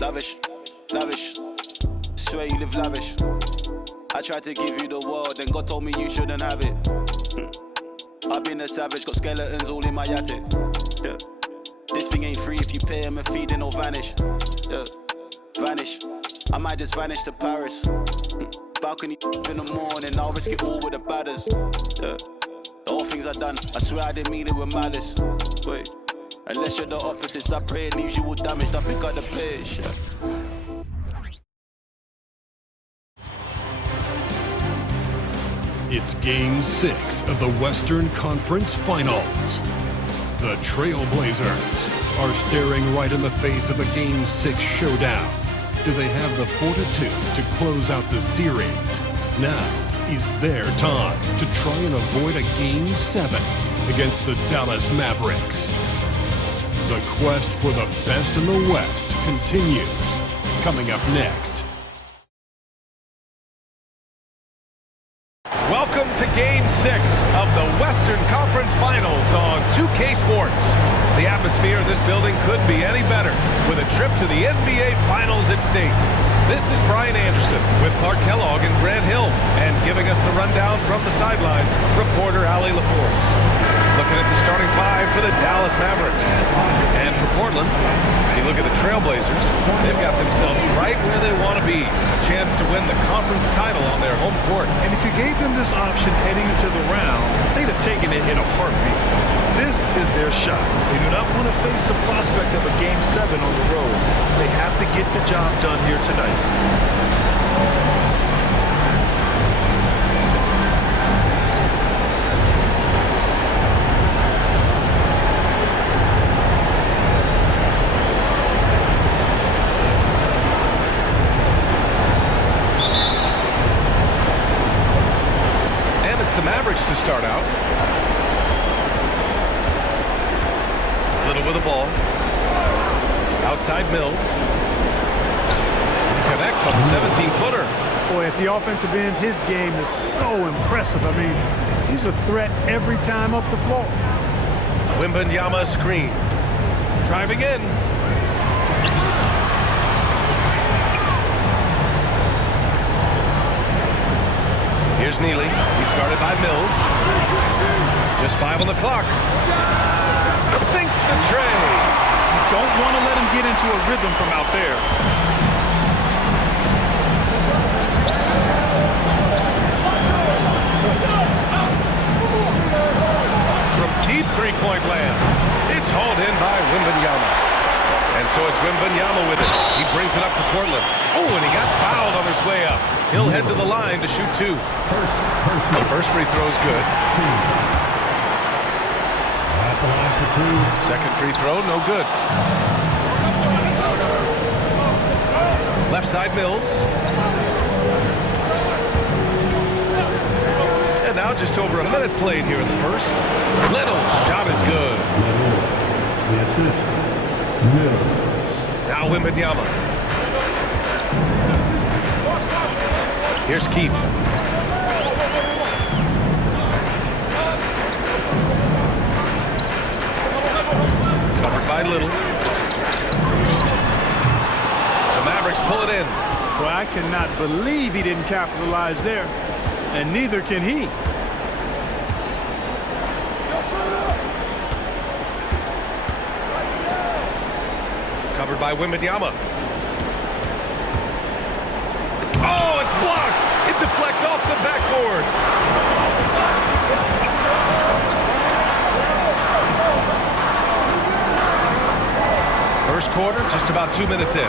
Lavish, lavish. Swear you live lavish. I tried to give you the world, then God told me you shouldn't have it. I've been a savage, got skeletons all in my attic. Yeah. This thing ain't free if you pay him a fee, then it'll vanish. Yeah. Vanish. I might just vanish to Paris. Balcony in the morning, I'll risk it all with the badders. Yeah. The whole things I done, I swear I didn't mean it with malice. Wait, unless you're the opposite, I pray it leaves you all damaged. I pick up the pace. Yeah. It's Game 6 of the Western Conference Finals. The Trailblazers are staring right in the face of a Game 6 showdown. Do they have the fortitude to close out the series? Now is their time to try and avoid a Game 7 against the Dallas Mavericks. The quest for the best in the West continues. Coming up next. Welcome to Game 6 of the Western Conference Finals on 2K Sports. The atmosphere in this building couldn't be any better with a trip to the NBA Finals at stake. This is Brian Anderson with Clark Kellogg and Grant Hill, and giving us the rundown from the sidelines, reporter Allie LaForce. Looking at the starting five for the Dallas Mavericks. And for Portland, you look at the Trailblazers, they've got themselves right where they want to be. A chance to win the conference title on their home court. And if you gave them this option heading into the round, they'd have taken it in a heartbeat. This is their shot. They do not want to face the prospect of a Game 7 on the road. They have to get the job done here tonight. The Mavericks to start out. Little with the ball. Outside Mills. Connects on the 17-footer. Boy, at the offensive end, his game is so impressive. I mean, he's a threat every time up the floor. Wembanyama screen. Driving in. Here's Neely. He's guarded by Mills. Just 5 on the clock. Sinks the tray. You don't want to let him get into a rhythm from out there. From deep three-point land. It's hauled in by Wembanyama. And so it's Wembanyama with it. He brings it up for Portland. Oh, and he got fouled on his way up. He'll head to the line to shoot 2. The first free throw is good. Second free throw, no good. Left side Mills. And now just over a minute played here in the first. Little's shot is good. The assist, Mills. Now Wembanyama. Here's Keith. Covered by Little. The Mavericks pull it in. Well, I cannot believe he didn't capitalize there. And neither can he. Covered by Wembanyama. Oh, it's blocked! It deflects off the backboard. First quarter, just about 2 minutes in.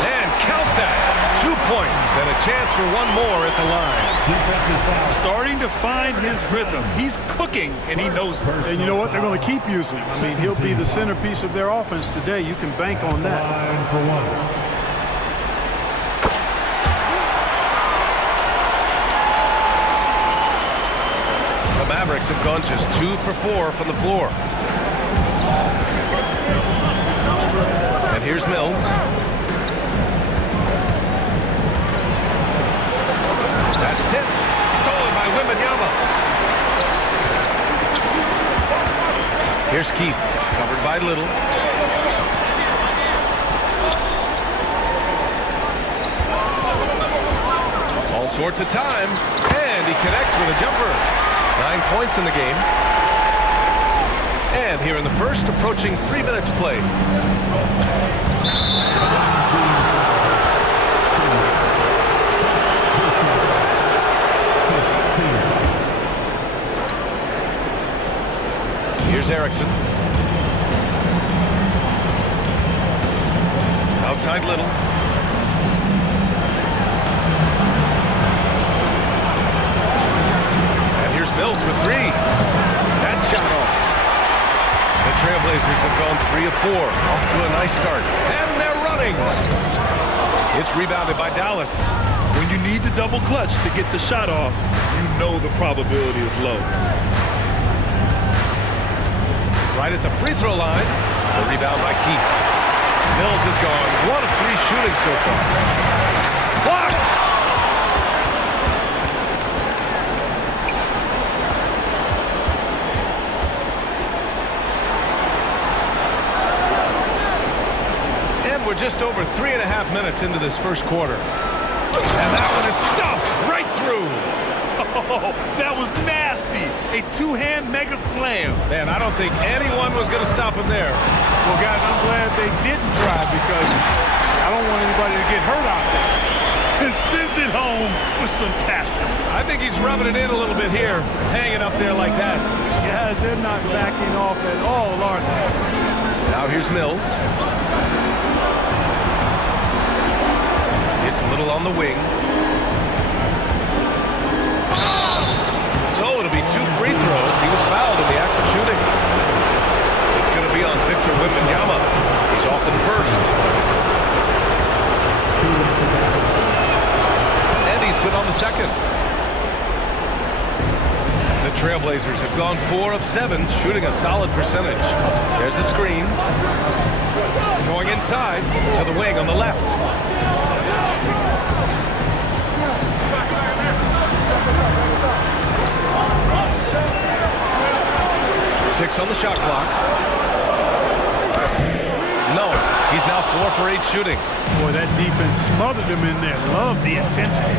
And count that! 2 points and a chance for one more at the line. Starting to find his rhythm. He's cooking, and he knows it. And you know what? They're going to keep using him. I mean, he'll be the centerpiece of their offense today. You can bank on that. Line for 1. The Mavericks have gone just 2 for 4 from the floor. And here's Mills. That's tipped. Stolen by Wembanyama. Here's Keith, covered by Little. All sorts of time, and he connects with a jumper. 9 points in the game. And here in the first, approaching 3 minutes played. Here's Erickson. Outside Little. And here's Mills for 3. That shot off. The Trailblazers have gone 3 of 4. Off to a nice start. And they're running. It's rebounded by Dallas. When you need to double clutch to get the shot off, you know the probability is low. Right at the free throw line. The rebound by Keith. Mills has gone 1 of 3 shooting so far. Blocked! And we're just over 3.5 minutes into this first quarter. And that one is stuffed right through. Oh, that was nasty. A two-hand mega slam. Man, I don't think anyone was going to stop him there. Well, guys, I'm glad they didn't try because I don't want anybody to get hurt out there. And sends it home with some passion. I think he's rubbing it in a little bit here, hanging up there like that. Guys, they're not backing off at all, are they? Now here's Mills. It's Little on the wing. So it'll be 2 free throws. He was fouled in the act of shooting. It's going to be on Victor Wembanyama. He's off in the first. And he's good on the second. The Trailblazers have gone 4 of 7, shooting a solid percentage. There's a screen. Going inside to the wing on the left. 6 on the shot clock. No, he's now 4 for 8 shooting. Boy, that defense smothered him in there. Love the intensity.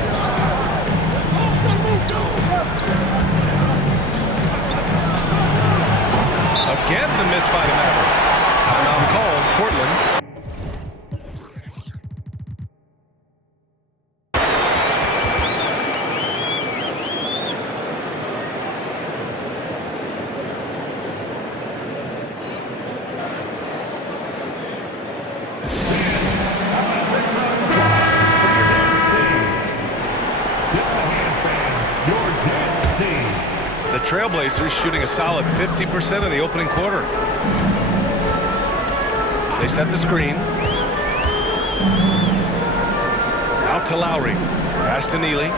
Again, the miss by the Mavericks. Timeout called, Portland. Trailblazers shooting a solid 50% in the opening quarter. They set the screen. Out to Lowry. Pass to Neely.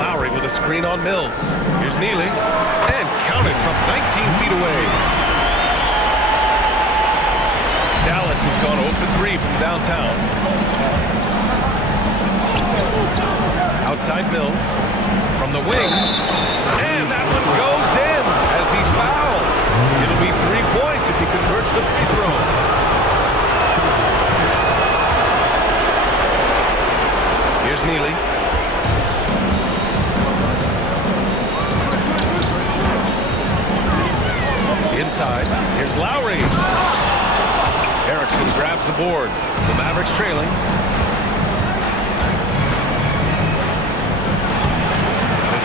Lowry with a screen on Mills. Here's Neely. And counted from 19 feet away. Dallas has gone 0 for 3 from downtown. Outside Mills. From the wing. And that one goes in as he's fouled. It'll be 3 points if he converts the free throw. Here's Neely. Inside. Here's Lowry. Erickson grabs the board. The Mavericks trailing.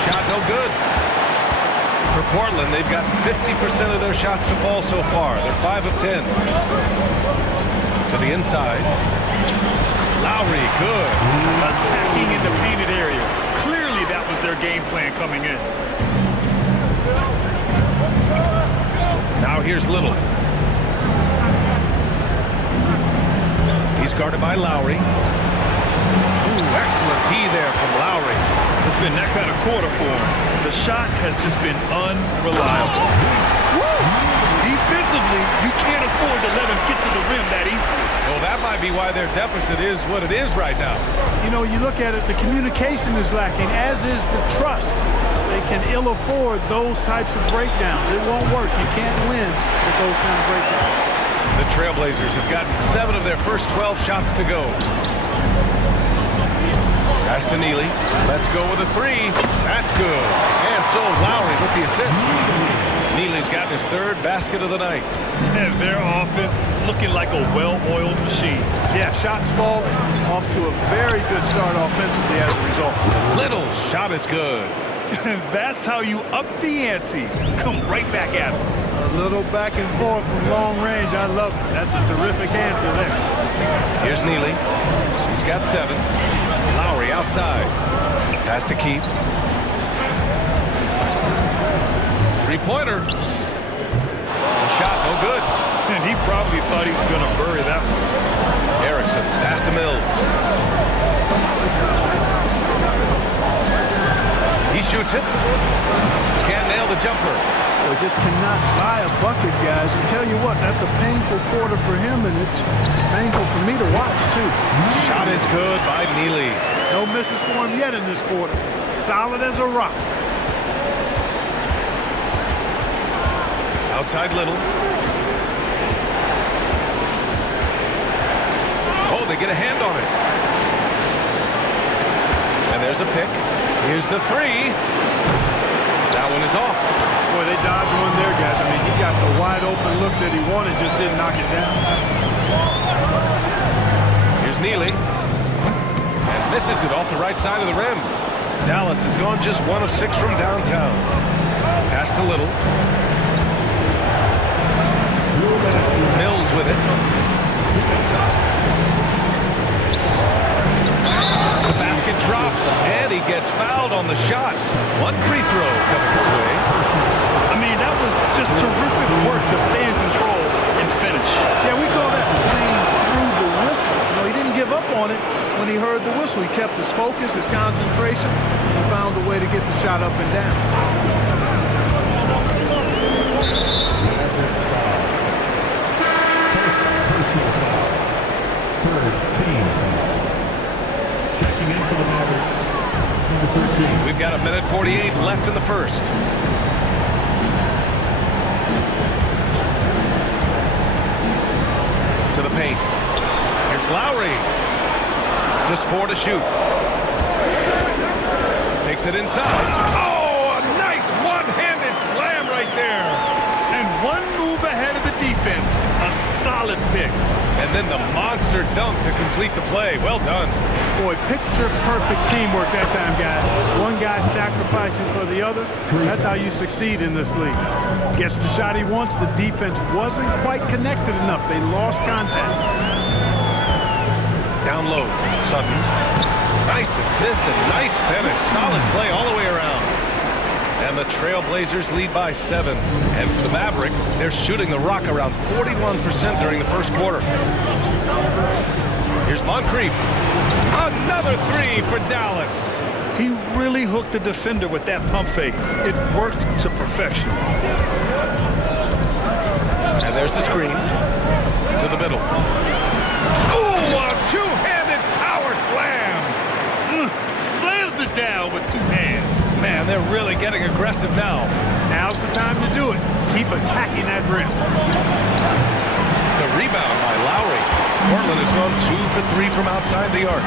Shot no good. For Portland, they've got 50% of their shots to fall so far. They're 5 of 10. To the inside. Lowry, good. Attacking in the painted area. Clearly that was their game plan coming in. Now here's Little. He's guarded by Lowry. Ooh, excellent D there from Lowry. It's been that kind of quarter for him. The shot has just been unreliable. Woo! Defense Defensively, you can't afford to let him get to the rim that easily. Well, that might be why their deficit is what it is right now. You know, you look at it, the communication is lacking, as is the trust. They can ill afford those types of breakdowns. It won't work. You can't win with those kind of breakdowns. The Trailblazers have gotten 7 of their first 12 shots to go. Pass to Neely. Let's go with a 3. That's good. And so Lowry with the assist. Neely's gotten his 3rd basket of the night. And their offense looking like a well-oiled machine. Yeah, shots fall off to a very good start offensively as a result. Little's shot is good. And that's how you up the ante. Come right back at him. A little back and forth from long range. I love it. That's a terrific answer there. Here's Neely. She's got 7. Lowry outside. Pass to Keith. 3-pointer. The shot, no good. And he probably thought he was going to bury that one. Erickson, pass to Mills. He shoots it. Can't nail the jumper. They just cannot buy a bucket, guys. And tell you what, that's a painful quarter for him, and it's painful for me to watch, too. Shot is good by Neely. No misses for him yet in this quarter. Solid as a rock. Outside Little. Oh, they get a hand on it. And there's a pick. Here's the 3. That one is off. Boy, they dodged one there, guys. I mean, he got the wide open look that he wanted, just didn't knock it down. Here's Neely. And misses it off the right side of the rim. Dallas has gone just 1 of 6 from downtown. Pass to Little. Mills with it. The basket drops, and he gets fouled on the shot. 1 free throw coming his way. I mean, that was just terrific work to stay in control and finish. Yeah, we call that playing through the whistle. You know, he didn't give up on it when he heard the whistle. He kept his focus, his concentration, and found a way to get the shot up and down. Third team. Checking in for the Mavericks, number 13. We've got 1:48 left in the first. To the paint. Here's Lowry. Just 4 to shoot. Takes it inside. Oh, a nice one-handed slam right there. And 1 move ahead of the defense. A solid pick. And then the monster dunk to complete the play. Well done. Boy, picture-perfect teamwork that time, guys. One guy sacrificing for the other. That's how you succeed in this league. Gets the shot he wants. The defense wasn't quite connected enough. They lost contact. Down low. Sutton. Nice assist and nice finish. Solid play all the way around. And the Trailblazers lead by 7. And for the Mavericks, they're shooting the rock around 41% during the first quarter. Here's Moncrief. Another 3 for Dallas. He really hooked the defender with that pump fake. It worked to perfection. And there's the screen. To the middle. Oh, a two-handed power slam. Slams it down with 2 hands. Man, they're really getting aggressive now. Now's the time to do it. Keep attacking that rim. The rebound by Lowry. Portland has gone 2 for 3 from outside the arc.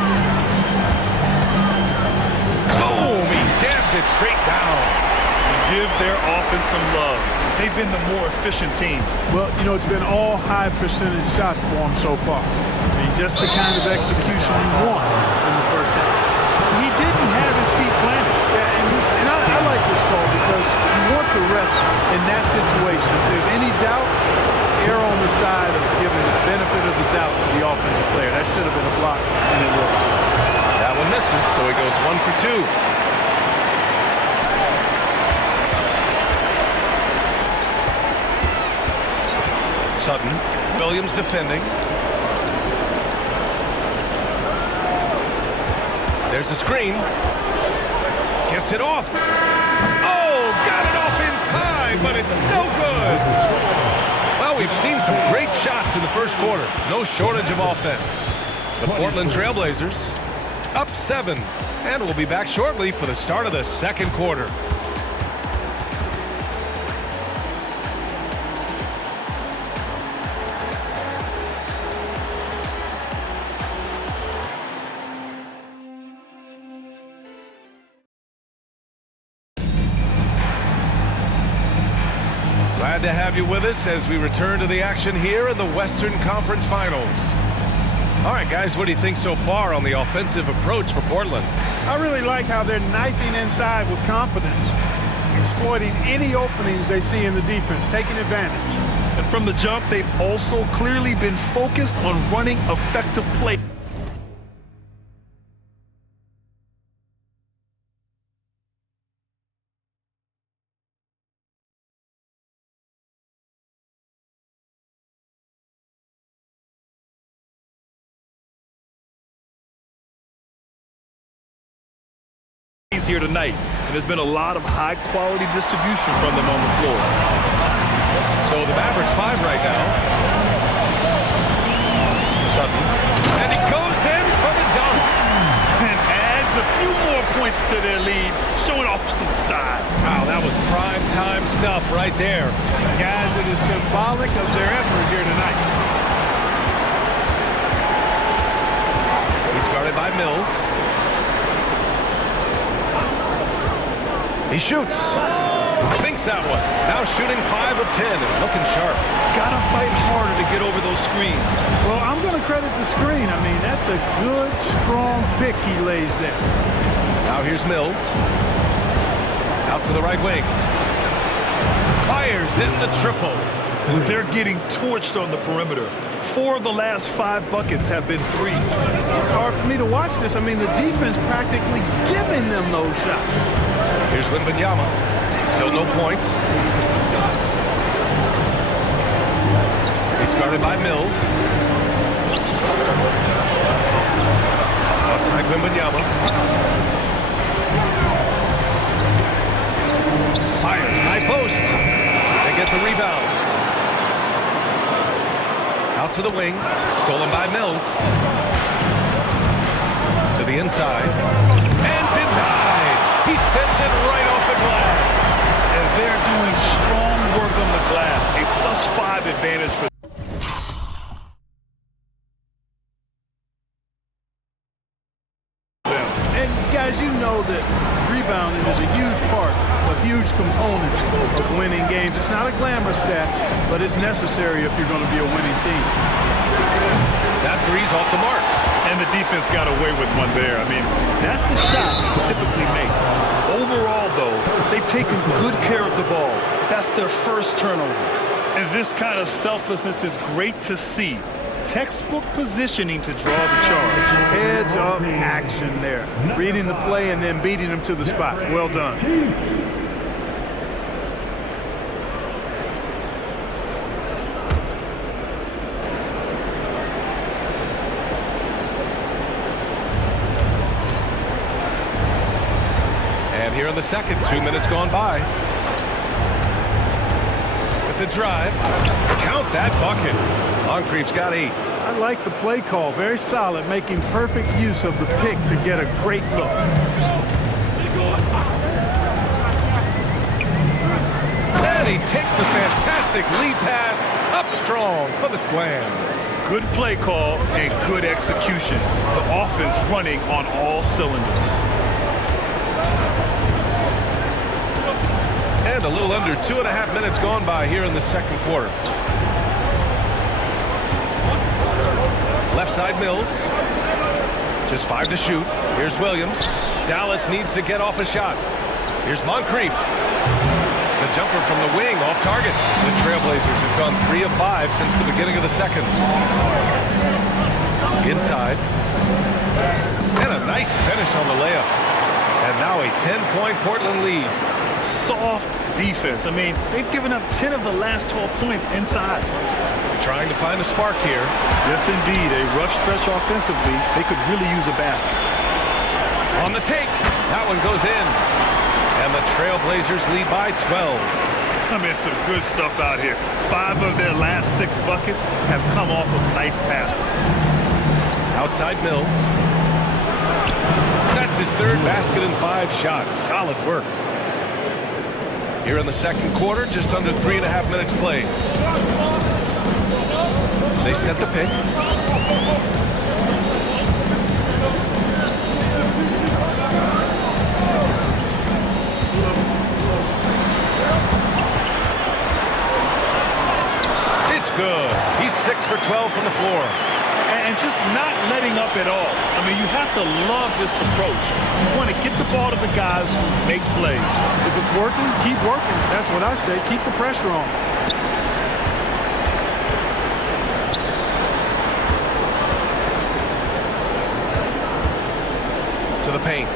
Boom! He jams it straight down. Give their offense some love. They've been the more efficient team. Well, you know, it's been all high percentage shots for him so far. I mean, just the kind of execution you want in the first half. He didn't have his feet planted. Yeah, and I like this call because you want the refs in that situation. If there's any doubt, err on the side of giving the benefit of the doubt to the offensive player. That should have been a block, and it was. That one misses, so he goes 1 for 2. Sutton. Williams defending. There's a screen. Gets it off. Oh, got it off in time, but it's no good. Well, we've seen some great shots in the first quarter. No shortage of offense. The Portland Trailblazers up 7, and we'll be back shortly for the start of the second quarter. Glad to have you with us as we return to the action here in the Western Conference Finals. All right, guys, what do you think so far on the offensive approach for Portland? I really like how they're knifing inside with confidence, exploiting any openings they see in the defense, taking advantage. And from the jump, they've also clearly been focused on running effective play. Here tonight, and there's been a lot of high-quality distribution from them on the floor. So the Mavericks 5 right now. Sutton. And he goes in for the dunk. And adds a few more points to their lead, showing off some style. Wow, that was prime time stuff right there. Guys, it is symbolic of their effort here tonight. He's guarded by Mills. He shoots. Sinks that one. Now shooting 5 of 10 and looking sharp. Gotta fight harder to get over those screens. Well, I'm going to credit the screen. I mean, that's a good, strong pick he lays there. Now here's Mills. Out to the right wing. Fires in the triple. They're getting torched on the perimeter. 4 of the last 5 buckets have been threes. It's hard for me to watch this. I mean, the defense practically giving them those shots. Here's Wembanyama. Still no points. He's guarded by Mills. Outside Wembanyama. Fires, high post. They get the rebound. Out to the wing. Stolen by Mills. To the inside. And denied. He sends it right off the glass. And they're doing strong work on the glass. A +5 advantage for them. And guys, you know that rebounding is a huge part, a huge component of winning games. It's not a glamour stat, but it's necessary if you're going to be a winning team. That three's off the mark. And the defense got away with one there. I mean, that's a shot he typically makes. Overall, though, they've taken good care of the ball. That's their first turnover. And this kind of selflessness is great to see. Textbook positioning to draw the charge. Heads up action there. Reading the play and then beating them to the spot. Well done. Here in the second, 2 minutes gone by. With the drive, count that bucket. Moncrief's got 8. I like the play call, very solid, making perfect use of the pick to get a great look. And he takes the fantastic lead pass up strong for the slam. Good play call and good execution. The offense running on all cylinders. And a little under 2.5 minutes gone by here in the second quarter. Left side Mills. Just 5 to shoot. Here's Williams. Dallas needs to get off a shot. Here's Moncrief. The jumper from the wing off target. The Trailblazers have gone 3 of 5 since the beginning of the second. Inside. And a nice finish on the layup. And now a 10-point Portland lead. Soft defense. I mean, they've given up 10 of the last 12 points inside. Trying to find a spark here. Yes, indeed. A rough stretch offensively. They could really use a basket. On the take. That one goes in. And the Trailblazers lead by 12. I mean, some good stuff out here. 5 of their last 6 buckets have come off of nice passes. Outside Mills. That's his 3rd basket in 5 shots. Solid work. Here in the second quarter, just under 3.5 minutes played. They set the pick. It's good. He's 6 for 12 from the floor. And just not letting up at all. I mean, you have to love this approach. You want to get the ball to the guys who make plays. If it's working, keep working. That's what I say. Keep the pressure on. To the paint.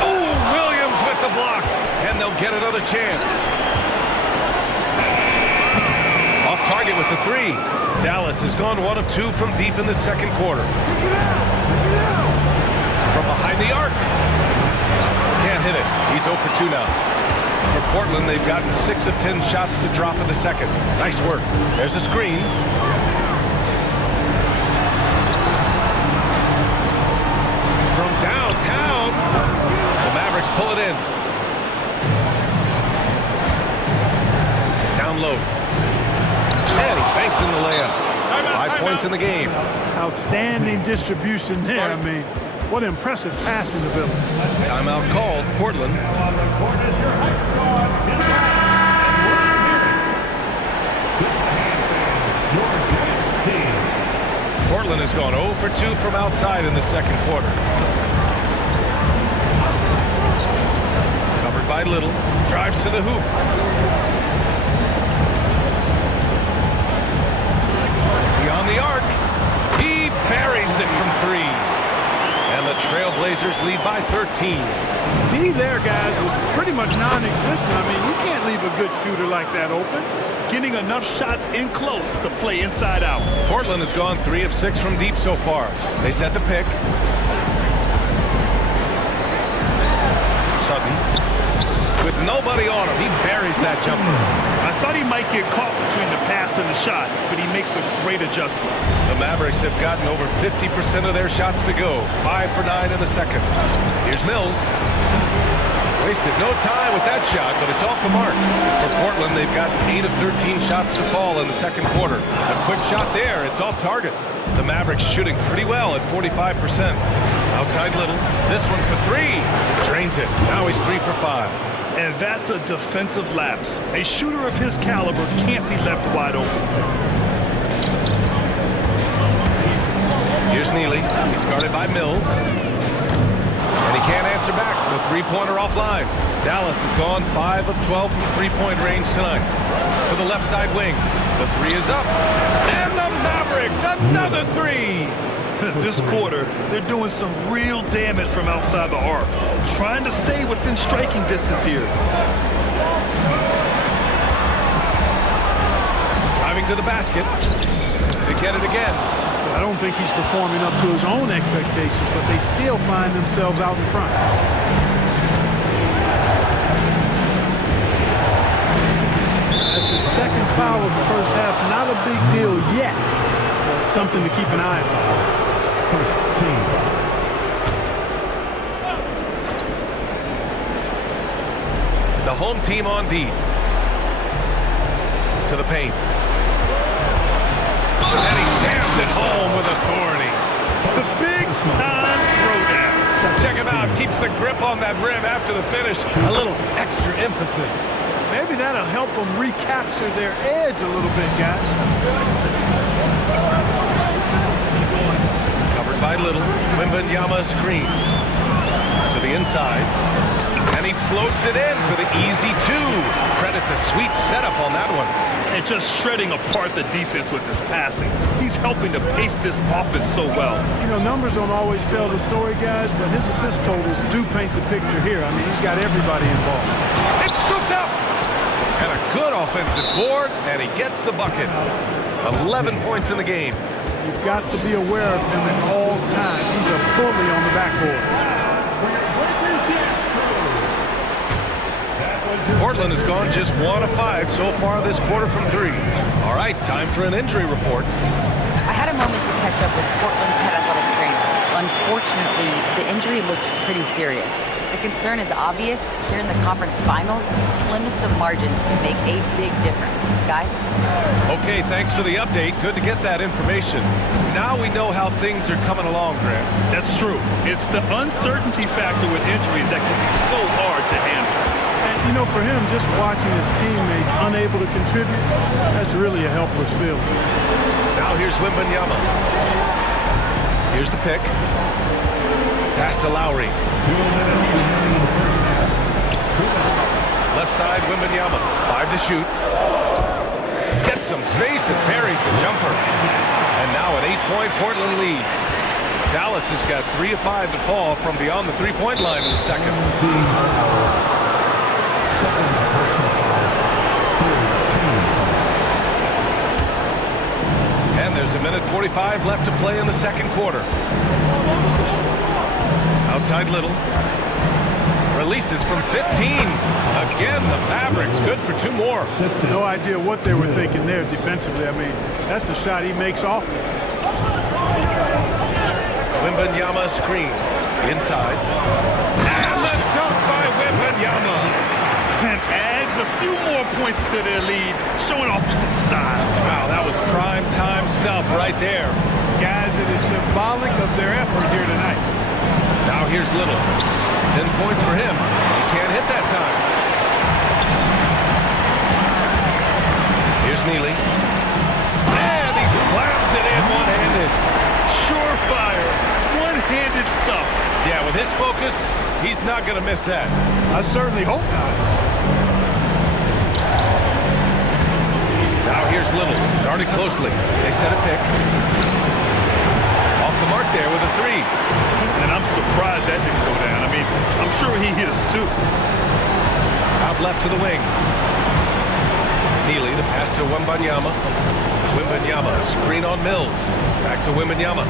Oh, Williams with the block. And they'll get another chance. Off target with the 3. Dallas has gone 1 of 2 from deep in the second quarter. From behind the arc. Can't hit it. He's 0 for 2 now. For Portland, they've gotten 6 of 10 shots to drop in the second. Nice work. There's a screen. From downtown, the Mavericks pull it in. Down low. And he banks in the layup. 5 points in the game. Outstanding distribution there. I mean, what impressive passing ability. Timeout called. Portland. Portland has gone 0 for 2 from outside in the second quarter. Covered by Little. Drives to the hoop. Beyond the arc. He buries it from 3. And the Trailblazers lead by 13. D there, guys, was pretty much non-existent. I mean, you can't leave a good shooter like that open. Getting enough shots in close to play inside out. Portland has gone 3 of 6 from deep so far. They set the pick. Sutton. With nobody on him, he buries that jumper. I thought he might get caught between the pass and the shot, but he makes a great adjustment. The Mavericks have gotten over 50% of their shots to go. 5 for 9 in the second. Here's Mills. Wasted no time with that shot, but it's off the mark. For Portland, they've got 8 of 13 shots to fall in the second quarter. A quick shot there. It's off target. The Mavericks shooting pretty well at 45%. Outside Little. This one for 3. Drains it. Now he's 3 for 5. And that's a defensive lapse. A shooter of his caliber can't be left wide open. Here's Neely. He's guarded by Mills. And he can't answer back. The 3-pointer offline. Dallas has gone 5 of 12 from 3-point range tonight. To the left side wing. The 3 is up. And the Mavericks, another 3. This quarter, they're doing some real damage from outside the arc. Trying to stay within striking distance here. Driving to the basket. They get it again. I don't think he's performing up to his own expectations, but they still find themselves out in front. That's his second foul of the first half. Not a big deal yet, but something to keep an eye on. First team foul. The home team on D. To the paint. And he jams it home with authority. The big-time throwdown. Check him out. Keeps the grip on that rim after the finish. A little extra emphasis. Maybe that'll help them recapture their edge a little bit, guys. Covered by Little. Wembanyama screen. To the inside. And he floats it in for the easy 2. Credit the sweet setup on that one. And just shredding apart the defense with his passing. He's helping to pace this offense so well. You know, numbers don't always tell the story, guys, but his assist totals do paint the picture here. I mean, he's got everybody involved. It's scooped up. And a good offensive board, and he gets the bucket. 11 points in the game. You've got to be aware of him at all times. He's a bully on the backboard. Portland has gone just 1 of 5 so far this quarter from 3. All right, time for an injury report. I had a moment to catch up with Portland's head athletic trainer. Unfortunately, the injury looks pretty serious. The concern is obvious. Here in the conference finals, the slimmest of margins can make a big difference. Guys? Okay, thanks for the update. Good to get that information. Now we know how things are coming along, Grant. That's true. It's the uncertainty factor with injuries that can be so hard to handle. And, you know, for him, just watching his teammates unable to contribute, that's really a helpless feeling. Now here's Wembanyama. Here's the pick. Pass to Lowry. Left side, Wembanyama. 5 to shoot. Gets some space and buries the jumper. And now an 8-point Portland lead. Dallas has got 3 of 5 to fall from beyond the 3-point line in the second. And there's a minute 45 left to play in the second quarter. Outside Little. Releases from 15. Again, the Mavericks good for 2 more. No idea what they were thinking there defensively. I mean, that's a shot he makes often. Wembanyama screen. Inside. And the dunk by Wembanyama. And adds a few more points to their lead, showing off some style. Wow, that was prime time stuff right there. Guys, it is symbolic of their effort here tonight. Now here's Little. 10 points for him. He can't hit that time. Here's Neely. And he slams it in one-handed. Surefire, one-handed stuff. Yeah, with his focus, he's not going to miss that. I certainly hope not. Now here's Little, guarded closely. They set a pick. Off the mark there with a 3. And I'm surprised that didn't go down. I mean, I'm sure he is too. Out left to the wing. Neely, the pass to Wembanyama. Wembanyama, screen on Mills. Back to Wembanyama.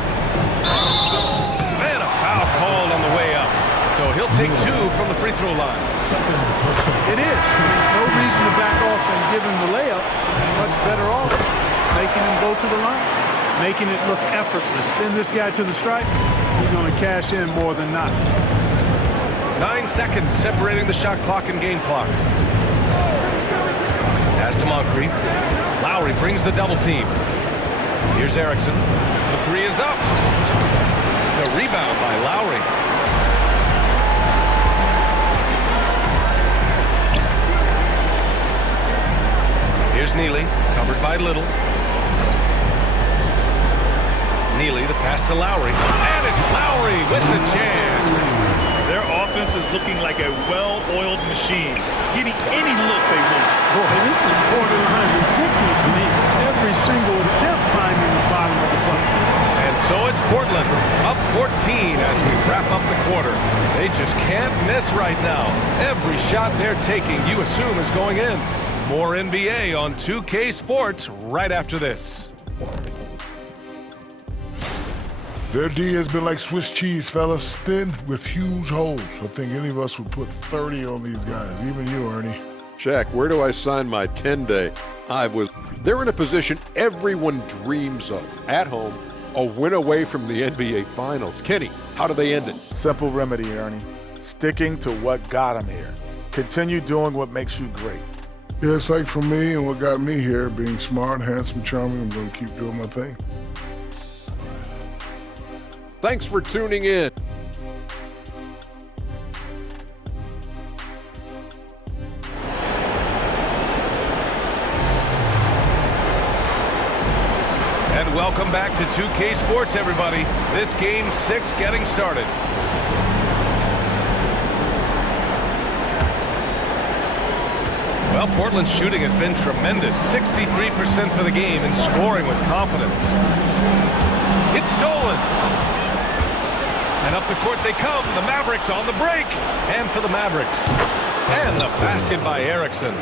And a foul called on the way up. So he'll take 2 from the free throw line. It is. No reason to back off and give him the layup. Much better off making him go to the line, making it look effortless. Send this guy to the stripe. He's going to cash in more than not. 9 seconds separating the shot clock and game clock. Pass to Moncrief. Lowry brings the double team. Here's Erickson. The 3 is up. The rebound by Lowry. Here's Neely, covered by Little. Neely, the pass to Lowry. And it's Lowry with the jam. Their offense is looking like a well-oiled machine, getting any look they want. Boy, this is borderline ridiculous. I mean, every single attempt finding the bottom of the bucket. And so it's Portland, up 14 as we wrap up the quarter. They just can't miss right now. Every shot they're taking, you assume, is going in. More NBA on 2K Sports right after this. Their D has been like Swiss cheese, fellas, thin with huge holes. I think any of us would put 30 on these guys, even you, Ernie. Jack, where do I sign my 10-day? They're in a position everyone dreams of. At home, a win away from the NBA Finals. Kenny, how do they end it? Simple remedy, Ernie. Sticking to what got them here. Continue doing what makes you great. Yeah, it's like for me and what got me here, being smart, handsome, charming, I'm going to keep doing my thing. Thanks for tuning in. And welcome back to 2K Sports, everybody. This Game 6 getting started. Well, Portland's shooting has been tremendous. 63% for the game and scoring with confidence. It's stolen. And up the court they come. The Mavericks on the break. And for the Mavericks. And the basket by Erickson.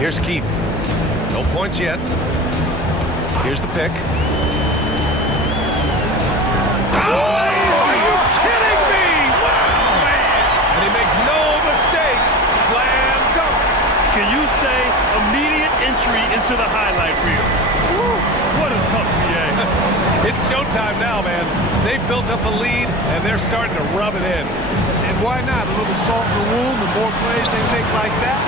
Here's Keith. No points yet. Here's the pick. Oh, are you kidding me? Wow, man. And he makes no mistake. Slam dunk. Can you say immediate entry into the highlight reel? Woo, what a tough PA. It's showtime now, man. They've built up a lead, and they're starting to rub it in. And why not? A little salt in the wound. The more plays they make like that,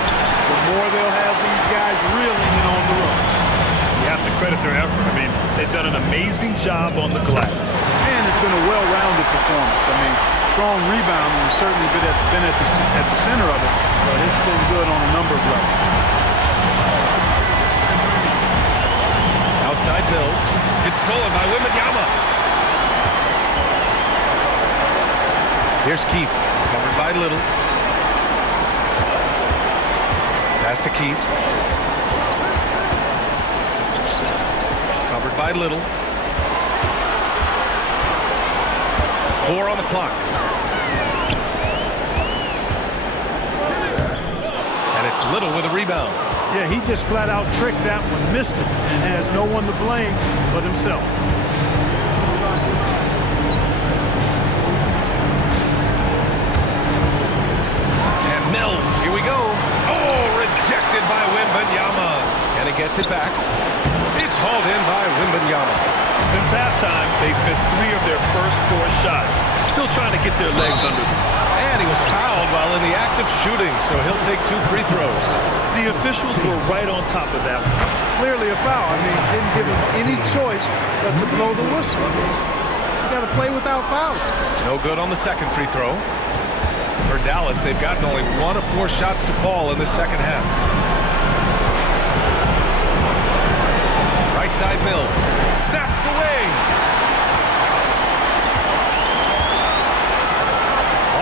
the more they'll have these guys reeling in on the ropes. You have to credit their effort. I mean, they've done an amazing job on the glass. And it's been a well-rounded performance. I mean, strong rebounding has certainly been at the center of it, but it's been good on a number of levels. Outside Mills. It's stolen by Wembanyama. Here's Keith, covered by Little. Pass to Keith. Covered by Little. 4 on the clock. And it's Little with a rebound. Yeah, he just flat out tricked that one, missed it, and has no one to blame but himself. And Mills, here we go. Oh, rejected by Wembanyama. And he gets it back. It's hauled in by Wembanyama. Since halftime, they've missed 3 of their first 4 shots. Still trying to get their legs under them. And he was fouled while in the act of shooting, so he'll take 2 free throws. The officials were right on top of that one. Clearly a foul. I mean, didn't give him any choice but to blow the whistle. I mean, you got to play without fouls. No good on the second free throw. For Dallas, they've gotten only 1 of 4 shots to fall in the second half. Right side Mills. Snatched away.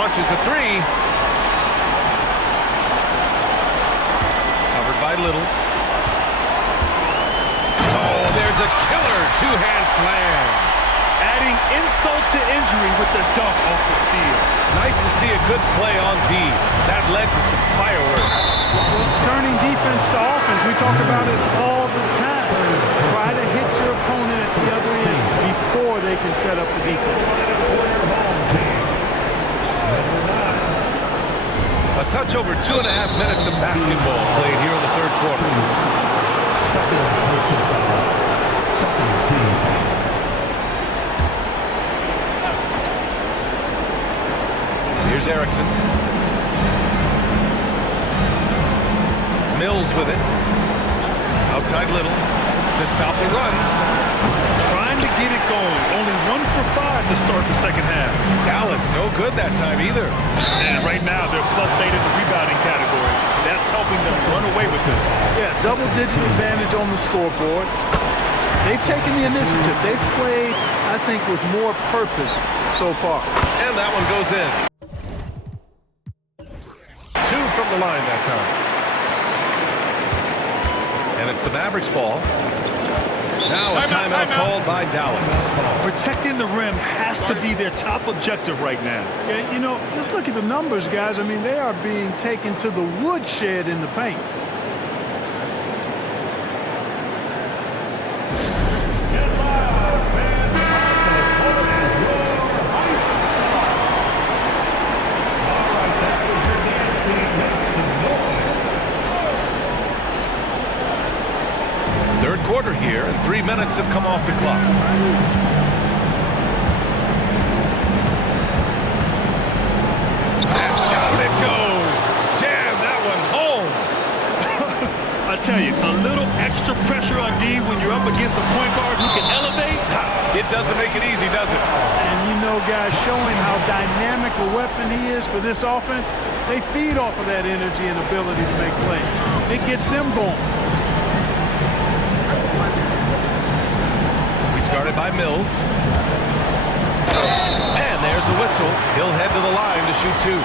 Launches a 3. Covered by Little. Oh, there's a killer 2-hand slam. Adding insult to injury with the dunk off the steal. Nice to see a good play on D. That led to some fireworks. Turning defense to offense, we talk about it all the time. Try to hit your opponent at the other end before they can set up the defense. A touch over 2.5 minutes of basketball played here in the third quarter. Here's Erickson. Mills with it. Outside Little to stop the run. Trying to get it going. Only 1 for 5 to start the second half. Dallas no good that time either. And right now they're +8 in the rebounding category. That's helping them run away with this. Yeah, double-digit advantage on the scoreboard. They've taken the initiative. They've played, I think, with more purpose so far. And that one goes in. 2 from the line that time. And it's the Mavericks ball. Now a timeout called by Dallas. Protecting the rim has to be their top objective right now. Yeah, you know, just look at the numbers, guys. I mean, they are being taken to the woodshed in the paint. Third quarter here, and 3 minutes have come off the clock. And down it goes. Jam that one home. I tell you, a little extra pressure on D when you're up against a point guard who can elevate. It doesn't make it easy, does it? And you know, guys, showing how dynamic a weapon he is for this offense, they feed off of that energy and ability to make plays. It gets them going. Guarded by Mills. And there's a whistle. He'll head to the line to shoot 2.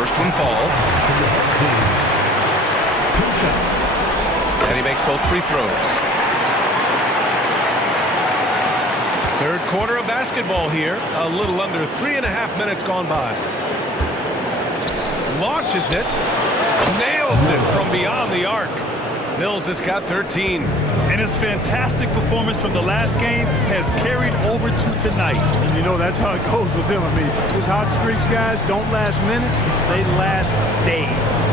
First one falls. And he makes both free throws. Third quarter of basketball here. A little under 3.5 minutes gone by. launches it. Nails it from beyond the arc. Mills has got 13. And his fantastic performance from the last game has carried over to tonight. And you know, that's how it goes with him. I mean, his hot streaks, guys, don't last minutes. They last days.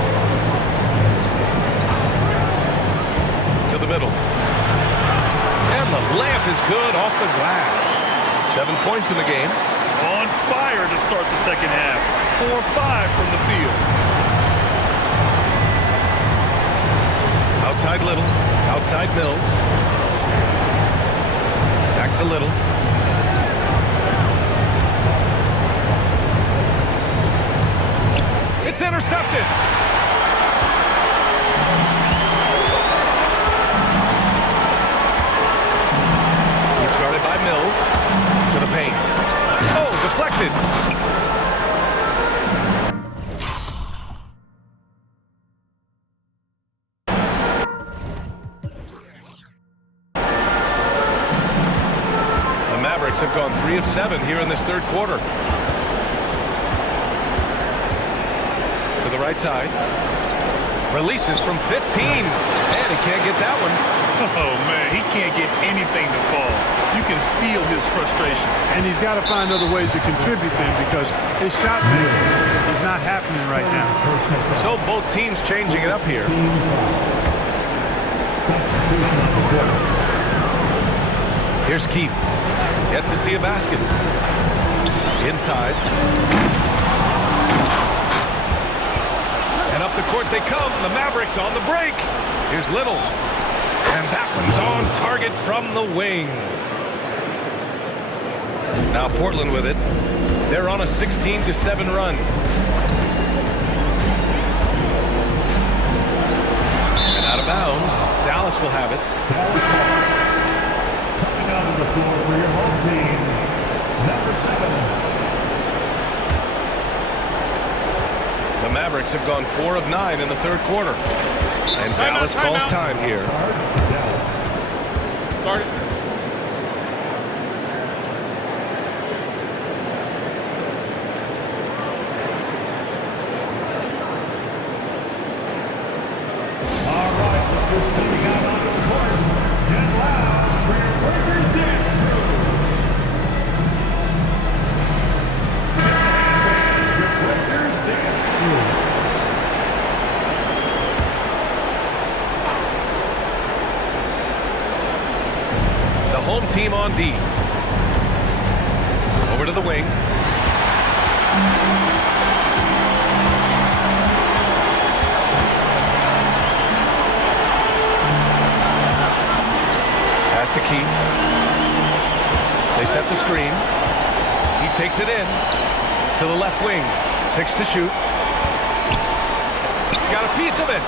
To the middle. And the layup is good off the glass. 7 points in the game. On fire to start the second half. 4-5 from the field. Outside Little. Outside Mills. Back to Little. It's intercepted. He's guarded by Mills. To the paint. Oh, deflected. Have gone 3 of 7 here in this third quarter. To the right side. Releases from 15. And he can't get that one. Oh, man, he can't get anything to fall. You can feel his frustration. And he's got to find other ways to contribute then, because his shot making is not happening right now. So both teams changing it up here. Here's Keith. Yet to see a basket. Inside. And up the court they come. The Mavericks on the break. Here's Little. And that one's on target from the wing. Now Portland with it. They're on a 16-7 run. And out of bounds. Dallas will have it. Coming on the floor for your home team, number 7. The Mavericks have gone 4 of 9 in the third quarter. And Dallas calls time here. Start it. All right, we're sitting out on the court. Get loud for your Breakers dance crew. Your Breakers dance crew. The home team on D. Over to the wing. Pass to Keith. They set the screen. He takes it in to the left wing. 6 to shoot. Got a piece of it.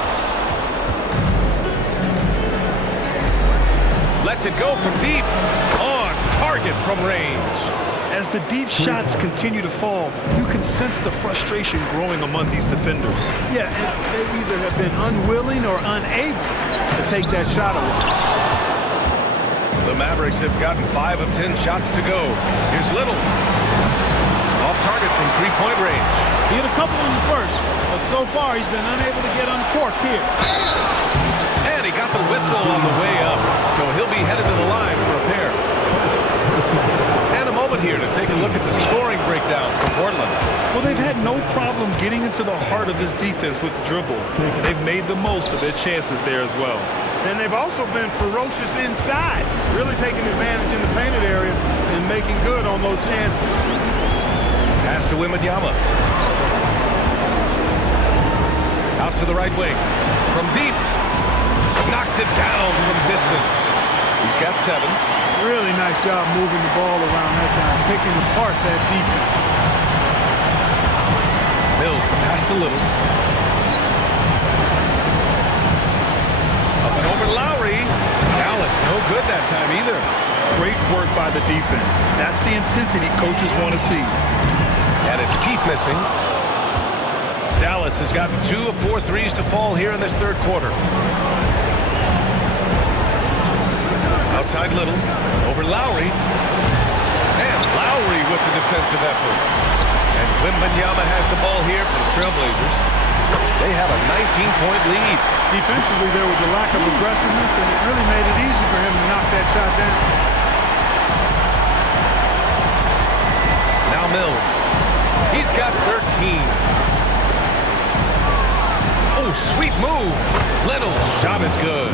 Lets it go from deep. On target from range. As the deep shots continue to fall, you can sense the frustration growing among these defenders. Yeah, and they either have been unwilling or unable to take that shot away. The Mavericks have gotten 5 of 10 shots to go. Here's Little. Off target from three-point range. He hit a couple in the first, but so far he's been unable to get uncorked here. And he got the whistle on the way up, so he'll be headed to the line for a pair. And a moment here to take a look at the scoring breakdown for Portland. Well, they've had no problem getting into the heart of this defense with the dribble. And they've made the most of their chances there as well. And they've also been ferocious inside, really taking advantage in the painted area and making good on those chances. Pass to Wembanyama. Out to the right wing. From deep. Knocks it down from distance. He's got 7. Really nice job moving the ball around that time, picking apart that defense. Mills, the pass to Little. Up and over Lowry. Dallas, no good that time either. Great work by the defense. That's the intensity coaches want to see. And it's Keith missing. Dallas has gotten 2 of 4 threes to fall here in this third quarter. Outside Little, over Lowry. And Lowry with the defensive effort. And Wembanyama has the ball here for the Trailblazers. They have a 19-point lead. Defensively, there was a lack of aggressiveness, and it really made it easy for him to knock that shot down. Now Mills. He's got 13. Oh, sweet move. Little's shot is good.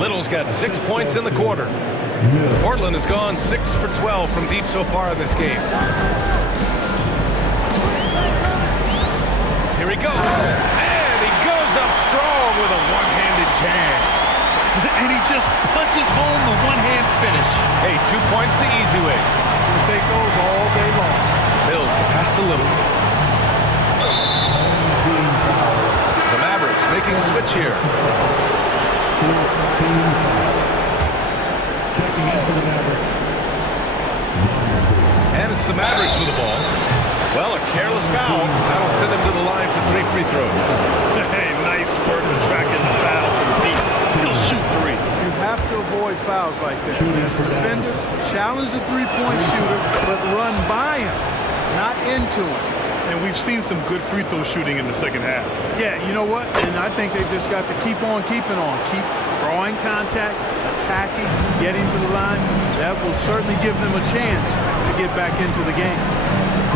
Little's got 6 points in the quarter. Portland has gone 6 for 12 from deep so far in this game. Here he goes. And he goes up strong with a one-handed jam. And he just punches home the one-hand finish. Hey, 2 points the easy way. We'll take those all day long. Mills, the pass to Little. The Mavericks making a switch here. Checking in for the Mavericks. And it's the Mavericks with the ball. Well, a careless foul. That'll send him to the line for 3 free throws. Hey, nice work of tracking the foul from deep. He'll shoot 3. You have to avoid fouls like that. As a defender, challenge the three-point shooter, but run by him, not into him. And we've seen some good free throw shooting in the second half. Yeah, you know what? And I think they've just got to keep on keeping on. Keep drawing contact, attacking, getting to the line. That will certainly give them a chance to get back into the game.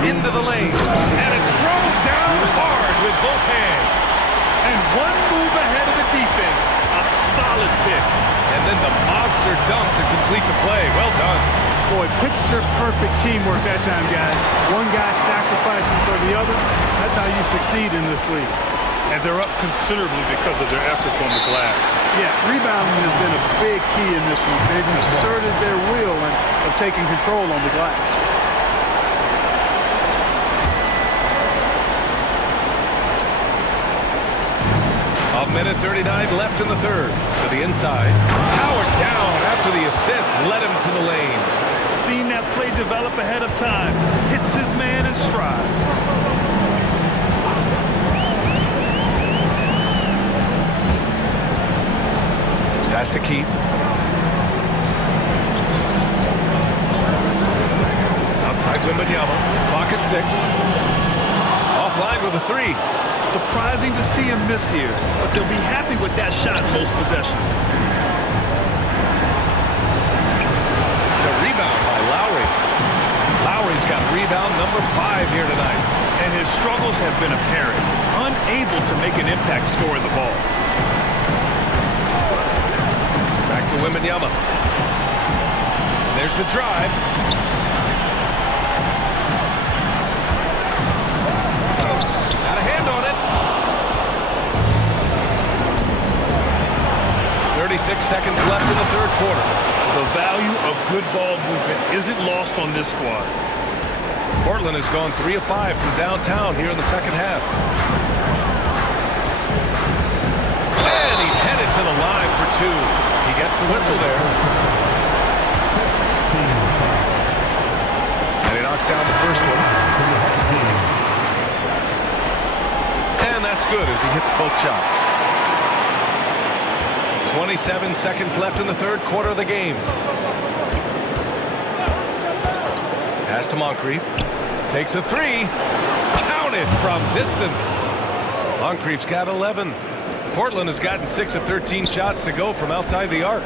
Into the lane. And it's thrown down hard with both hands. And one move ahead of the defense. A solid pick. And then the monster dunk to complete the play. Well done. Boy, picture-perfect teamwork that time, guys. One guy sacrificing for the other. That's how you succeed in this league. And they're up considerably because of their efforts on the glass. Yeah, rebounding has been a big key in this one. They've asserted their will of taking control on the glass. A minute 39 left in the third. To the inside. Howard down after the assist led him to the lane. Seen that play develop ahead of time. Hits his man in stride. Pass to Keith. Outside Wembanyama. Clock at 6. Offline with a 3. Surprising to see him miss here, but they'll be happy with that shot most possessions. The rebound by Lowry. Lowry's got rebound number 5 here tonight. And his struggles have been apparent. Unable to make an impact scoring the ball. Back to Wembanyama. And there's the drive. Got a hand on it. 36 seconds left in the third quarter. The value of good ball movement isn't lost on this squad. Portland has gone 3 of 5 from downtown here in the second half. And he's headed to the line for 2. He gets the whistle there. And he knocks down the first one. And that's good as he hits both shots. 27 seconds left in the third quarter of the game. Pass to Moncrief. Takes a 3. Counted from distance. Moncrief's got 11. Portland has gotten 6 of 13 shots to go from outside the arc.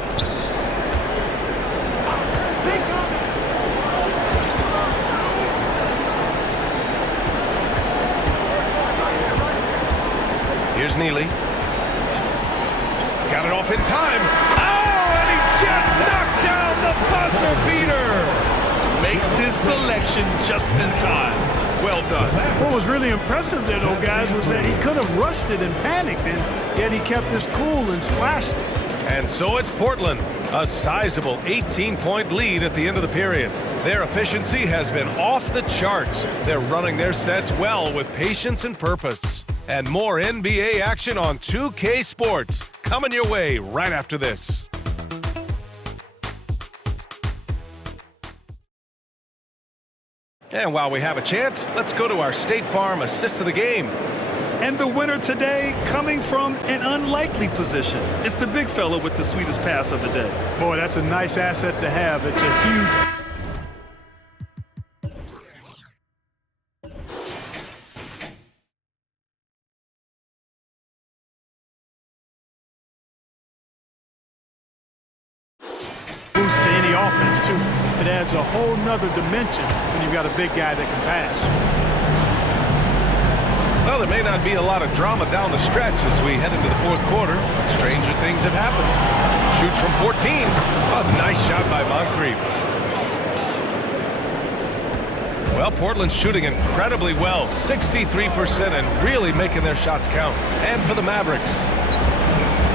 Here's Neely. Got it off in time. Oh, and he just knocked down the buzzer beater. Makes his selection just in time. Well done. What was really impressive there, though, guys, was that he could have rushed it and panicked, and yet he kept his cool and splashed it. And so it's Portland, a sizable 18-point lead at the end of the period. Their efficiency has been off the charts. They're running their sets well with patience and purpose. And more NBA action on 2K Sports coming your way right after this. And while we have a chance, let's go to our State Farm assist of the game. And the winner today coming from an unlikely position. It's the big fella with the sweetest pass of the day. Boy, that's a nice asset to have. It's a huge... the offense, too. It adds a whole nother dimension when you've got a big guy that can pass. Well, there may not be a lot of drama down the stretch as we head into the fourth quarter, but stranger things have happened. Shoots from 14. A nice shot by Moncrief. Well, Portland's shooting incredibly well, 63%, and really making their shots count. And for the Mavericks,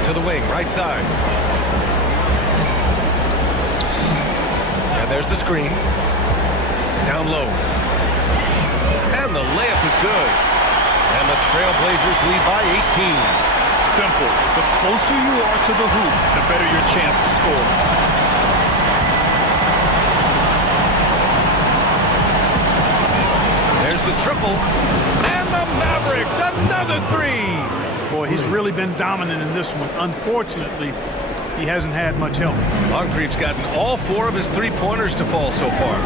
to the wing, right side. And there's the screen. Down low. And the layup is good. And the Trailblazers lead by 18. Simple. The closer you are to the hoop, the better your chance to score. There's the triple. And the Mavericks, another three. Boy, he's really been dominant in this one. Unfortunately, he hasn't had much help. Moncrief's gotten all 4 of his three-pointers to fall so far.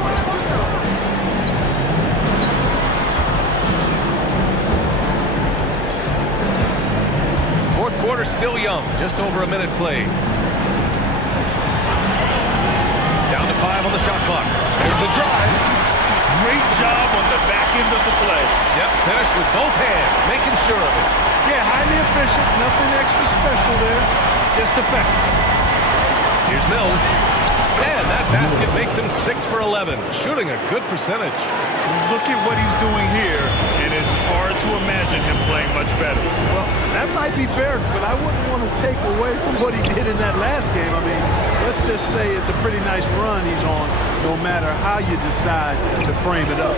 Fourth quarter still young, just over a minute played. Down to 5 on the shot clock. There's the drive. Great job on the back end of the play. Yep, finished with both hands, making sure of it. Yeah, highly efficient, nothing extra special there, just effective. Here's Mills. And that basket makes him 6 for 11, shooting a good percentage. Look at what he's doing here, and it's hard to imagine him playing much better. Well, that might be fair, but I wouldn't want to take away from what he did in that last game. I mean, let's just say it's a pretty nice run he's on, no matter how you decide to frame it up.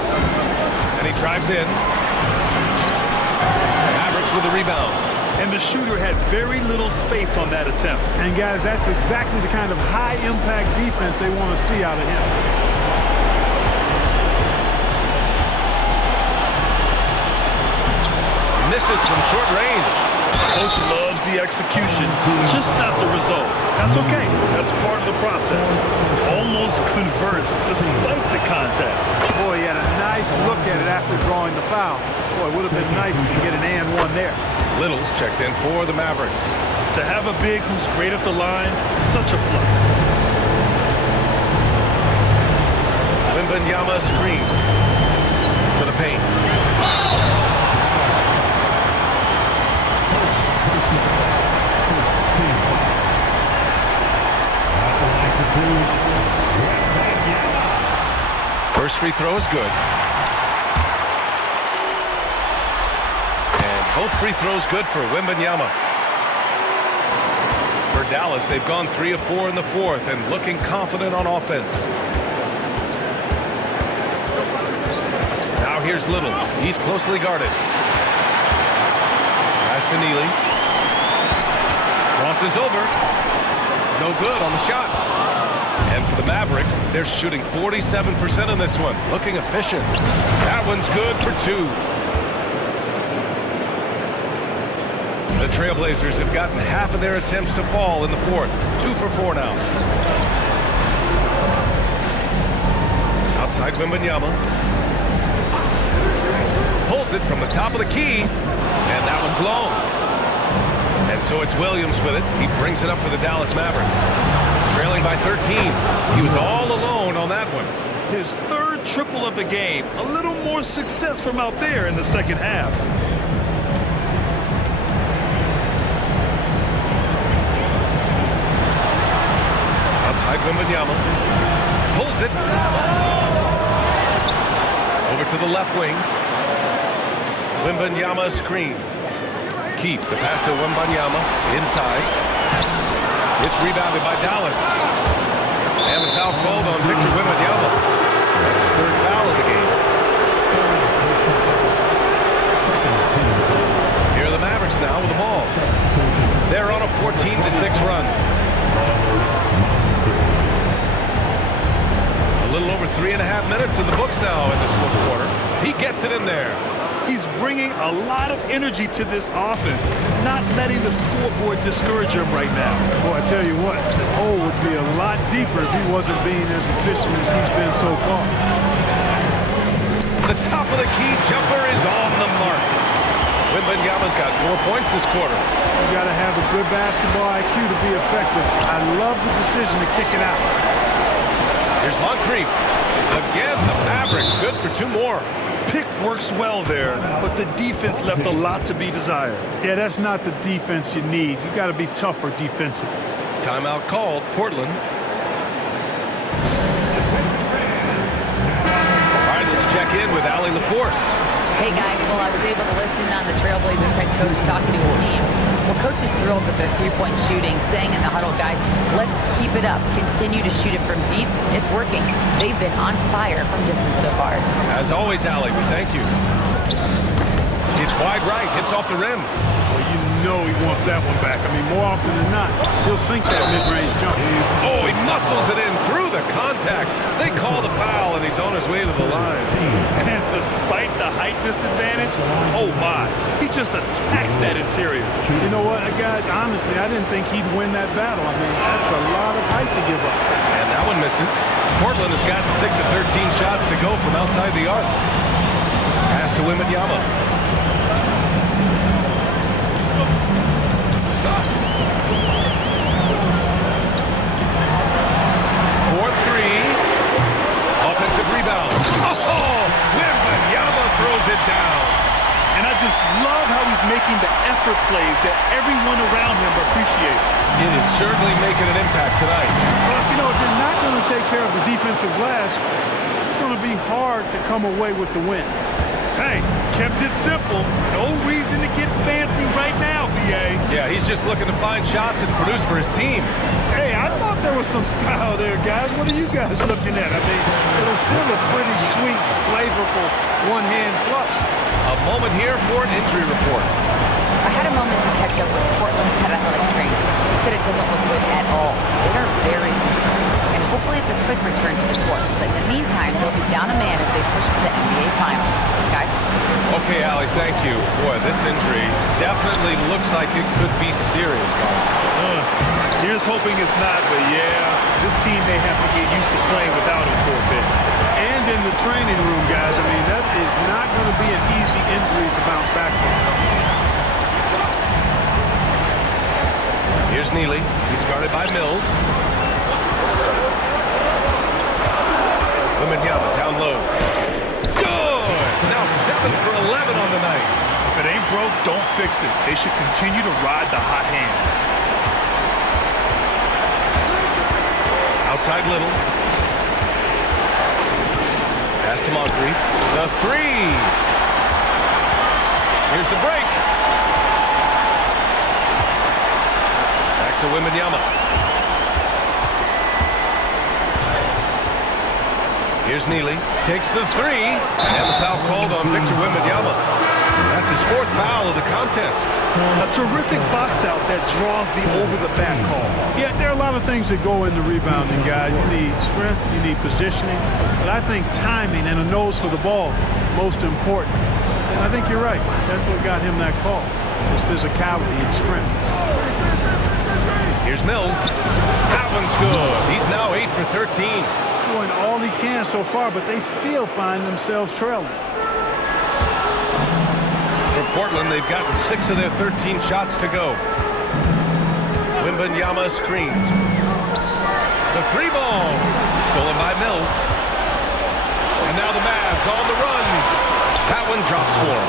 And he drives in. Mavericks with the rebound. And the shooter had very little space on that attempt. And guys, that's exactly the kind of high-impact defense they want to see out of him. Misses from short range. Coach loves the execution, just not the result. That's okay. That's part of the process. Almost converts despite the contact. Boy, he had a nice look at it after drawing the foul. Boy, it would have been nice to get an and one there. Little's checked in for the Mavericks. To have a big who's great at the line, such a plus. Wembanyama screen to the paint. First free throw is good. And both free throws good for Wembanyama. For Dallas, they've gone 3 of 4 in the fourth and looking confident on offense. Now here's Little. He's closely guarded. Pass to Neely. Crosses over. No good on the shot. And for the Mavericks, they're shooting 47% in this one. Looking efficient. That one's good for 2. The Trailblazers have gotten half of their attempts to fall in the fourth. 2 for 4 now. Outside Wembanyama. Pulls it from the top of the key. And that one's long. And so it's Williams with it. He brings it up for the Dallas Mavericks. Trailing by 13. He was all alone on that one. His third triple of the game. A little more success from out there in the second half. Outside Wembanyama. Pulls it. Over to the left wing. Wembanyama screen. Keith, the pass to Wembanyama. Inside. It's rebounded by Dallas. And the foul called on Victor Wembanyama. That's his third foul of the game. Here are the Mavericks now with the ball. They're on a 14-6 run. A little over 3.5 minutes in the books now in this fourth quarter. He gets it in there. He's bringing a lot of energy to this offense, not letting the scoreboard discourage him right now. Boy, I tell you what, the hole would be a lot deeper if he wasn't being as efficient as he's been so far. The top of the key jumper is on the mark. Wembanyama's got 4 points this quarter. You got to have a good basketball IQ to be effective. I love the decision to kick it out. Here's Moncrief. Again, the Mavericks good for 2 more. Pick works well there, but the defense left a lot to be desired. Yeah, that's not the defense you need. You got to be tougher defensively. Timeout called, Portland. All right, let's check in with Allie LaForce. Hey guys, well, I was able to listen on the Trailblazers head coach talking to his team. Well, coach is thrilled with their three-point shooting, saying in the huddle, guys, let's keep it up. Continue to shoot it from deep. It's working. They've been on fire from distance so far. As always, Allie, we thank you. It's wide right, hits off the rim. Well, you know he wants that one back. I mean, more often than not, he'll sink that mid-range jump. Oh, he muscles it in through the contact. They call the foul, and he's on his way to the line. And despite the height disadvantage, oh my, he just attacks that interior. You know what, guys, honestly, I didn't think he'd win that battle. I mean, that's a lot of height to give up. And that one misses. Portland has gotten 6 of 13 shots to go from outside the arc. Pass to Wembanyama. Offensive rebound. Oh, Wembanyama throws it down. And I just love how he's making the effort plays that everyone around him appreciates. It is certainly making an impact tonight. Well, you know, if you're not going to take care of the defensive glass, it's going to be hard to come away with the win. Hey, kept it simple. No reason to get fancy right now, B.A. Yeah, he's just looking to find shots and produce for his team. Hey, I thought there was some style there, guys. What are you guys looking at? I mean, it was still a pretty sweet, flavorful one-hand flush. A moment here for an injury report. I had a moment to catch up with Portland's head athletic trainer. He said it doesn't look good at all. They are very concerned. And hopefully it's a quick return to the court. But in the meantime, they'll be down a man as they push for the NBA Finals. Guys? Okay, Allie, thank you. Boy, this injury definitely looks like it could be serious, guys. Here's hoping it's not, but yeah, this team may have to get used to playing without him for a bit. And in the training room, guys, I mean, that is not going to be an easy injury to bounce back from. Here's Neely. He's guarded by Mills. Wembanyama down low. Good! Now 7 for 11 on the night. If it ain't broke, don't fix it. They should continue to ride the hot hand. Outside Little. Pass to Moncrief. The 3. Here's the break. Back to Wembanyama. Here's Neely. Takes the 3. And the foul called on Victor Wembanyama. That's his 4th foul of the contest. A terrific box out that draws the over-the-back call. Yeah, there are a lot of things that go into rebounding, guys. You need strength, you need positioning, but I think timing and a nose for the ball most important. And I think you're right. That's what got him that call, his physicality and strength. Here's Mills. That one's good. He's now 8 for 13. Doing all he can so far, but they still find themselves trailing. For Portland, they've gotten 6 of their 13 shots to go. Wembanyama screen. The 3 ball. Stolen by Mills. And now the Mavs on the run. That one drops for them.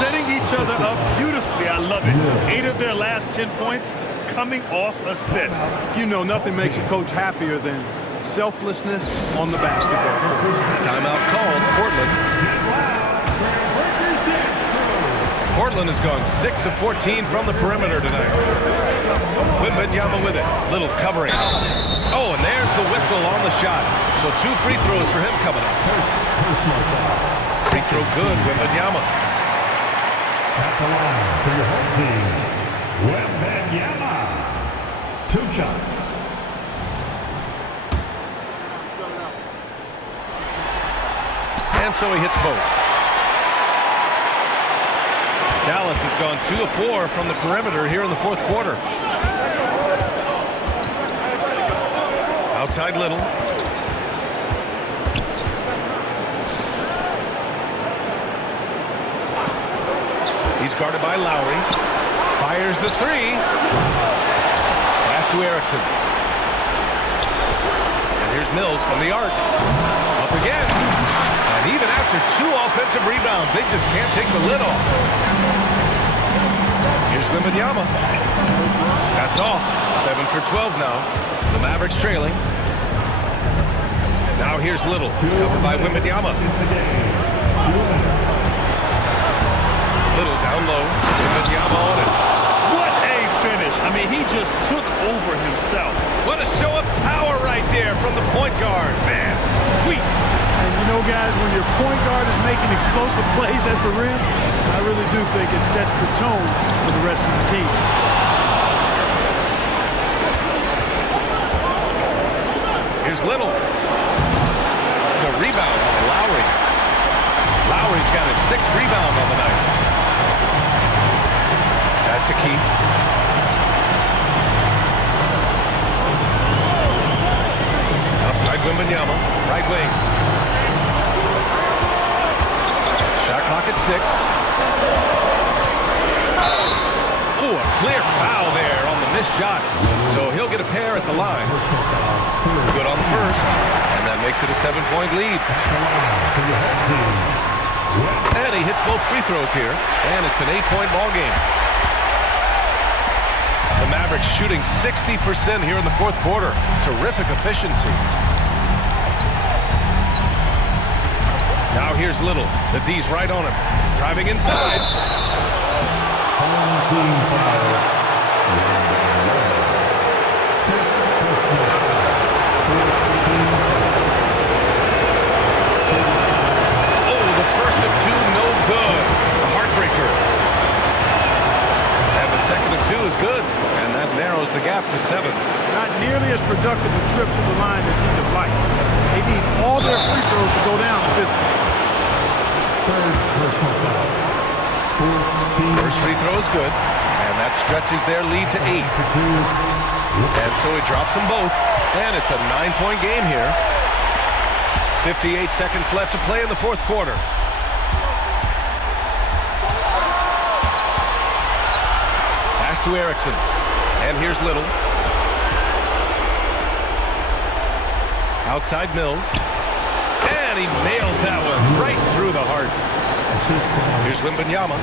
Setting each other up beautifully. I love it. 8 of their last 10 points coming off assists. You know, nothing makes a coach happier than selflessness on the basketball court. Timeout called. Portland has gone 6 of 14 from the perimeter tonight. Wembanyama with it. Little covering. Oh, and there's the whistle on the shot. So 2 free throws for him coming up. Free throw good, Wembanyama. At the line for your home team, Wembanyama. 2 shots. And so he hits both. Dallas has gone 2 of 4 from the perimeter here in the 4th quarter. Outside Little. He's guarded by Lowry. Fires the 3. Pass to Erickson. And here's Mills from the arc. Up again. And even after 2 offensive rebounds, they just can't take the lid off. Here's Wembanyama. That's off. 7 for 12 now. The Mavericks trailing. Now here's Little, covered by Wembanyama. Little down low. Wembanyama on it. What a finish. I mean, he just took over himself. What a show of power right there from the point guard. Man, sweet. And you know, guys, when your point guard is making explosive plays at the rim, I really do think it sets the tone for the rest of the team. Here's Little. The rebound on Lowry. Lowry's got his 6th rebound on the night. Pass to Keith. Outside Wembanyama, right wing. Shot clock at 6. Ooh, a clear foul there on the missed shot. So he'll get a pair at the line. Good on the first, and that makes it a 7-point lead. And he hits both free throws here, and it's an 8-point ball game. The Mavericks shooting 60% here in the 4th quarter. Terrific efficiency. Now here's Little. The D's right on him. Driving inside. Oh, the first of 2, no good. A heartbreaker. And the second of 2 is good. And that narrows the gap to 7. Not nearly as productive a trip to the line as he'd have liked. They need all their free throws to go down at this point. First free throw is good, and that stretches their lead to 8. And so he drops them both, and it's a 9-point game here. 58 seconds left to play in the 4th quarter. Pass to Erickson, and here's Little. Outside Mills, and he nails that one right through the heart. Here's Wembanyama.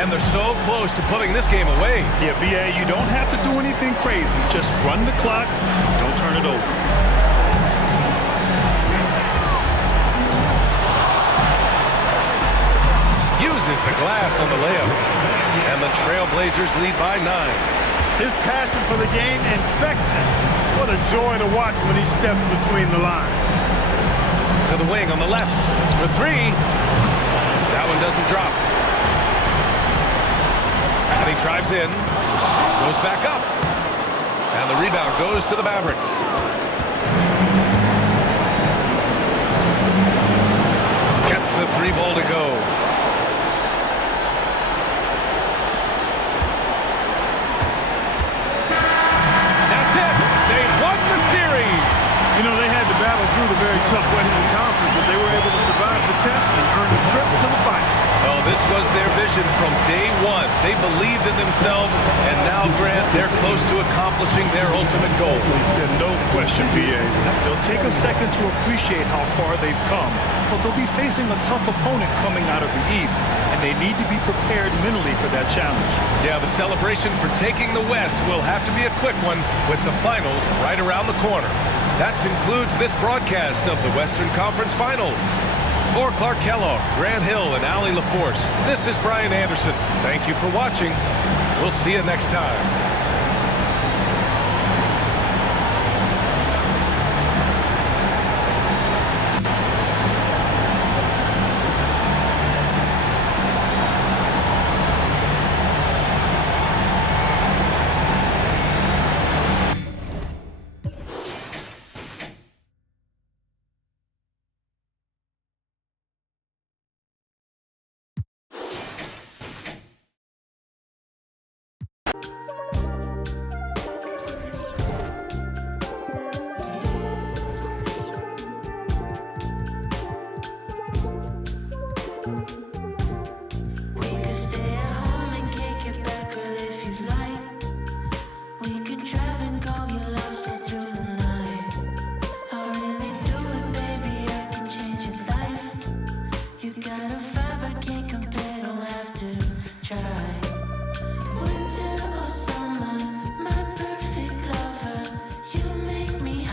And they're so close to putting this game away. Yeah, B.A., you don't have to do anything crazy. Just run the clock. Don't turn it over. Uses the glass on the layup. And the Trailblazers lead by 9. His passion for the game infectious. What a joy to watch when he steps between the lines. To the wing on the left for 3. That one doesn't drop. And he drives in, goes back up. And the rebound goes to the Mavericks. Gets the 3 ball to go. That's it. They won the series. You know, they had to battle through the very tough Western Conference, but they were able to survive the test and earn a trip to the final. Well, this was their vision from day 1. They believed in themselves, and now, Grant, they're close to accomplishing their ultimate goal. No question, B.A. They'll take a second to appreciate how far they've come, but they'll be facing a tough opponent coming out of the East, and they need to be prepared mentally for that challenge. Yeah, the celebration for taking the West will have to be a quick one with the finals right around the corner. That concludes this broadcast of the Western Conference Finals. For Clark Kellogg, Grant Hill, and Allie LaForce, this is Brian Anderson. Thank you for watching. We'll see you next time.